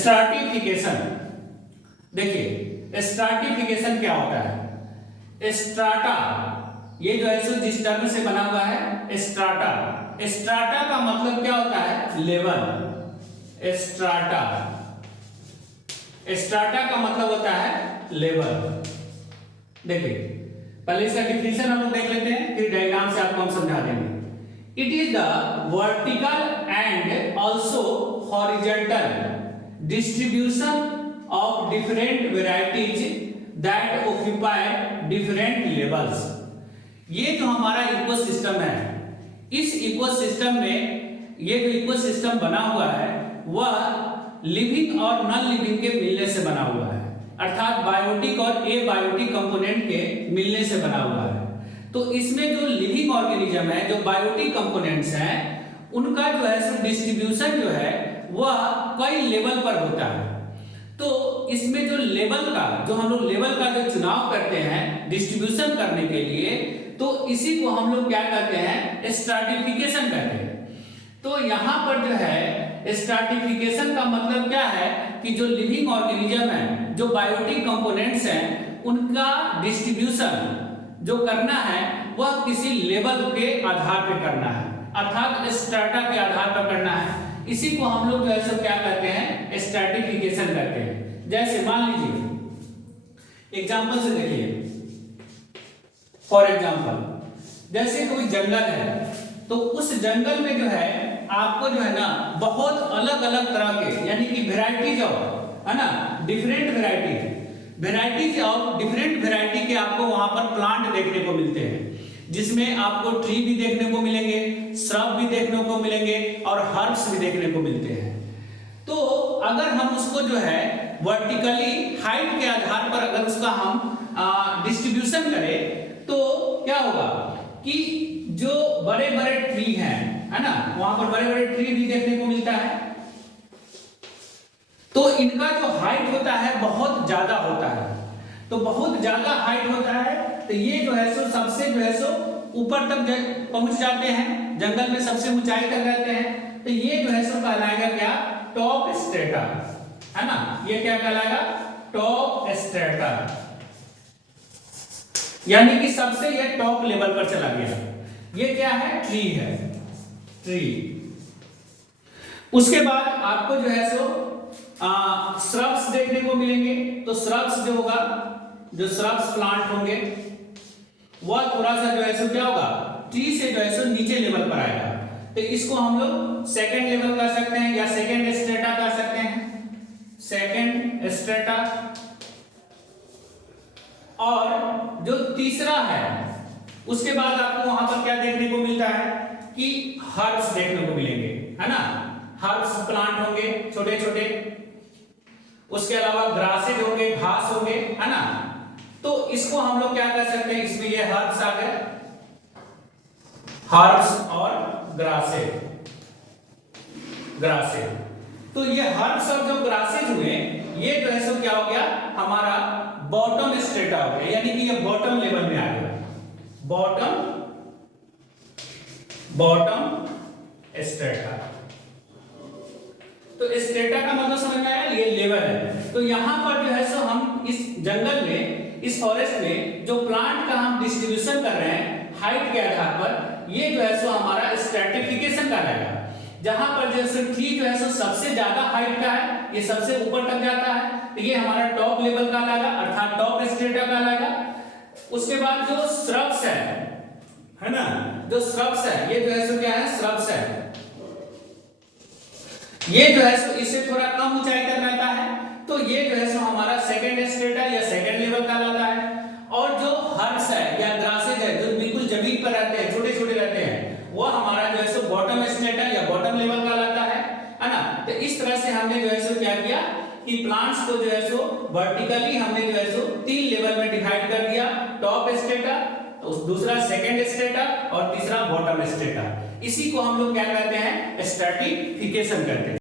Stratification. देखिए stratification क्या होता है। स्ट्राटा, ये जो है सो जिस टर्म से बना हुआ है स्ट्राटा, स्ट्राटा का मतलब क्या होता है, लेवल। स्ट्राटा, स्ट्राटा का मतलब होता है लेवल। देखिए पहले इसका डिफिनेशन हम लोग देख लेते हैं, फिर डायग्राम से आपको हम समझा देंगे। It is the vertical and also horizontal distribution of different varieties that occupy different levels। ये जो हमारा इकोसिस्टम है, इस इकोसिस्टम में ये जो इकोसिस्टम बना हुआ है वह लिविंग और नॉन लिविंग के मिलने से बना हुआ है, अर्थात बायोटिक और एबायोटिक कंपोनेंट के मिलने से बना हुआ है। तो इसमें जो लिविंग ऑर्गेनिज्म है, जो बायोटिक कंपोनेंट्स हैं, उनका जो है सो डिस्ट्रीब्यूशन जो है वह कई लेवल पर होता है। तो इसमें जो लेवल का, जो हम लोग लेवल का जो चुनाव करते हैं डिस्ट्रीब्यूशन करने के लिए, तो इसी को हम लोग क्या कहते हैं, स्ट्राटिफिकेशन कहते हैं। तो यहाँ पर जो है स्ट्राटिफिकेशन का मतलब क्या है कि जो लिविंग ऑर्गेनिज्म है, जो बायोटिक कंपोनेंट्स हैं, उनका डिस्ट्रीब्यूशन जो करना है वह किसी लेवल के आधार पर करना है, अर्थात स्ट्राटा के आधार पर करना है। इसी को हम लोग जो है सो क्या कहते हैं, स्ट्रैटिफिकेशन कहते हैं। जैसे मान लीजिए एग्जांपल से देखिए, फॉर एग्जांपल जैसे कोई जंगल है, तो उस जंगल में जो है आपको जो है ना बहुत अलग अलग तरह के, यानी कि वेराइटीज ऑफ, है ना, different varieties of different variety के आपको वहां पर प्लांट देखने को मिलते हैं, जिसमें आपको ट्री भी देखने को मिलेंगे, श्रब भी देखने को मिलेंगे और हर्ब्स भी देखने को मिलते हैं। तो अगर हम उसको जो है वर्टिकली हाइट के आधार पर अगर उसका हम डिस्ट्रीब्यूशन करें, तो क्या होगा कि जो बड़े बड़े ट्री हैं, है ना, वहां पर बड़े बड़े ट्री भी देखने को मिलता है, तो इनका जो हाइट होता है बहुत ज्यादा होता है। तो बहुत ज्यादा हाइट होता है, तो ये जो है सो सबसे जो है सो ऊपर तक पहुंच जाते हैं, जंगल में सबसे ऊंचाई तक रहते हैं। तो ये जो है सो कहलाएगा क्या, टॉप स्ट्रेटा, है ना, ये क्या कहलाएगा, टॉप स्ट्रेटा, यानी कि सबसे ये टॉप लेवल पर चला गया। ये क्या है, ट्री है, ट्री। उसके बाद आपको जो है सो श्रब्स देखने को मिलेंगे। तो श्रब्स जो होगा, जो श्रब्स प्लांट होंगे, वह थोड़ा सा जो है सो क्या होगा, ट्री से जो है सो नीचे लेवल पर आएगा। तो इसको हम लोग सेकंड लेवल कह सकते हैं या सेकंड स्ट्रेटा कह सकते हैं, सेकंड स्ट्रेटा। और जो तीसरा है, उसके बाद आपको वहां पर क्या देखने को मिलता है कि हर्ब्स देखने को मिलेंगे, है ना, हर्ब्स प्लांट होंगे छोटे छोटे। उसके अलावा ग्रासेज होंगे, घास होंगे, है ना। तो इसको हम लोग क्या कर सकते हैं, इसमें ये हर्ब्स आ गए, हर्ब्स और ग्रासेज, ग्रासेज। तो ये हर्ब्स और जो ग्रासेज हुए, ये जो है सो क्या हो गया, हमारा बॉटम स्ट्रेटा हो गया, यानी कि ये बॉटम लेवल में आ गया, बॉटम स्ट्रेटा। तो स्ट्रेटा का मतलब समझ में आया, ये लेवल है। तो यहां पर जो है सो हम इस जंगल में, इस फॉरेस्ट में जो प्लांट का हम डिस्ट्रीब्यूशन कर रहे हैं हाइट के आधार पर, ये जो है सो हमारा स्ट्रैटिफिकेशन कहलाएगा। जहां पर जैसे ट्री जो है सो सबसे ज्यादा हाइट का है, ये सबसे ऊपर तक जाता है, तो ये हमारा टॉप लेवल कहलाएगा, अर्थात टॉप स्ट्रेटा कहलाएगा। उसके बाद जो श्रब्स है ना, जो श्रब्स है, ये जो है सो क्या है, श्रब्स है, ये जो है सो इससे थोड़ा कम ऊंचाई तक रहता है। तो ये जो है सो हमारा सेकंड स्ट्रेटा या सेकंड लेवल कहलाता है। और जो हर्ब्स है या ग्रासेज है, जो बिल्कुल जमीन पर रहते हैं, छोटे छोटे रहते हैं, वो हमारा जो है सो बॉटम स्ट्रेटा या बॉटम लेवल कहलाता है ना। तो इस तरह से हमने जो है सो क्या किया कि प्लांट्स को जो है सो वर्टिकली हमने जो है सो 3 लेवल में डिवाइड कर दिया, टॉप स्ट्रेटा, दूसरा सेकंड स्ट्रेटा और तीसरा बॉटम स्ट्रेटा। इसी को हम लोग क्या कहते हैं, स्ट्रैटिफिकेशन कहते हैं।